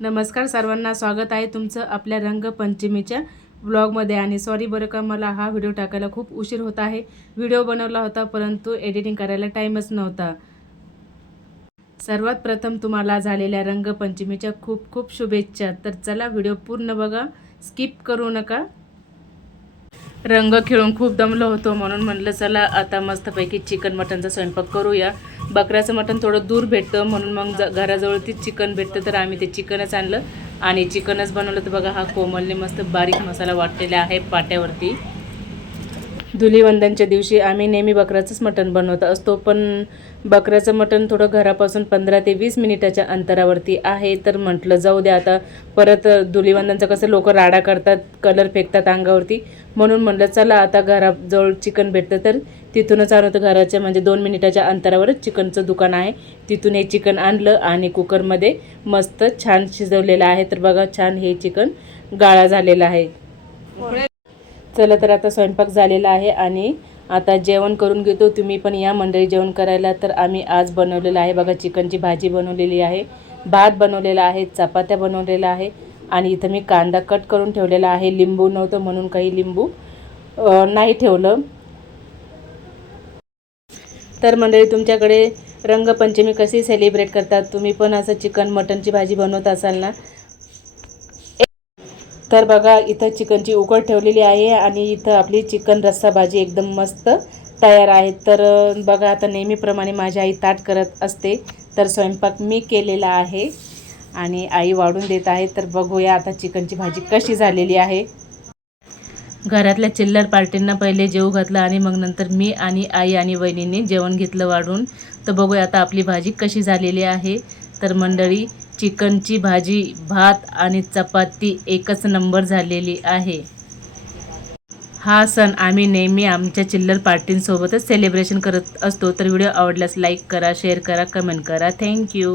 नमस्कार सर्वांना, स्वागत आहे तुमचं आपल्या रंगपंचमीच्या व्लॉगमध्ये। आणि सॉरी बरं का, मला हा व्हिडिओ टाकायला खूप उशीर होत आहे। व्हिडिओ बनवला होता परंतु एडिटिंग करायला टाईमच नव्हता। सर्वात प्रथम तुम्हाला झालेल्या रंगपंचमीच्या खूप खूप शुभेच्छा। तर चला व्हिडिओ पूर्ण बघा, स्किप करू नका। रंग खेळून खूप दमलो होतो म्हणून म्हटलं चला आता मस्तपैकी चिकन मटनचा स्वयंपाक करूया। बकऱ्याचं मटण थोडं दूर भेटतं म्हणून मग घराजवळ ती चिकन भेटतं तर आम्ही ते चिकनच आणलं आणि चिकनच बनवलं। तर बघा, हा कोमलने मस्त बारीक मसाला वाटलेला आहे पाट्यावरती। धुलीवंदनच्या दिवशी आम्ही नेहमी बकऱ्याचंच मटण बनवत असतो, पण बकऱ्याचं मटण थोडं घरापासून 15 ते 20 मिनिटाच्या अंतरावरती आहे। तर म्हटलं जाऊ द्या, आता परत धुलीवंदनचं कसं लोक राडा करतात, कलर फेकतात अंगावरती, म्हणून म्हटलं चला आता घराजवळ चिकन भेटतं तर तिथूनच आणतो। घराच्या म्हणजे 2 मिनिटाच्या अंतरावरच चिकनचं दुकान आहे, तिथून हे चिकन आणलं आणि कुकरमध्ये मस्त छान शिजवलेलं आहे। तर बघा, छान हे चिकन गाळा झालेलं आहे। चला तर आता स्वयंपाक झालेला आहे आणि आता जेवण करून घेतो। तुम्ही पण या मंडळी जेवण करायला। तर आम्ही आज बनवलेलं आहे बघा, चिकनची भाजी बनवलेली आहे, भात बनवलेला आहे, चपात्या बनवलेल्या आहे आणि इथं मी कांदा कट करून ठेवलेला आहे। लिंबू नव्हतं म्हणून काही लिंबू नाही ठेवलं। तर मंडळी, तुमच्याकडे रंगपंचमी कशी सेलिब्रेट करतात? तुम्ही पण असं चिकन मटनची भाजी बनवत असाल ना? तर बघा, इथं चिकनची उकड ठेवलेली आहे आणि इथं आपली चिकन रस्सा भाजी एकदम मस्त तयार आहे। तर बघा, आता नेहमीप्रमाणे माझी आई ताट करत असते, तर स्वयंपाक मी केलेला आहे आणि आई वाढून देत आहे। तर बघूया आता चिकनची भाजी कशी झालेली आहे। घरातल्या चिल्लर पार्टींना पहिले जेवू घातलं आणि मग नंतर मी आणि आई आणि वहिनींनी जेवण घेतलं वाढून। तर बघूया आता आपली भाजी कशी झालेली आहे। तर मंडळी, चिकनची भाजी, भात आणि चपाती एकच नंबर झालेली आहे। हा सण आम्ही नेहमी आमच्या चिल्लर पार्टींसोबतच सेलिब्रेशन करत असतो। तर व्हिडिओ आवडल्यास लाईक करा, शेअर करा, कमेंट करा। थँक्यू।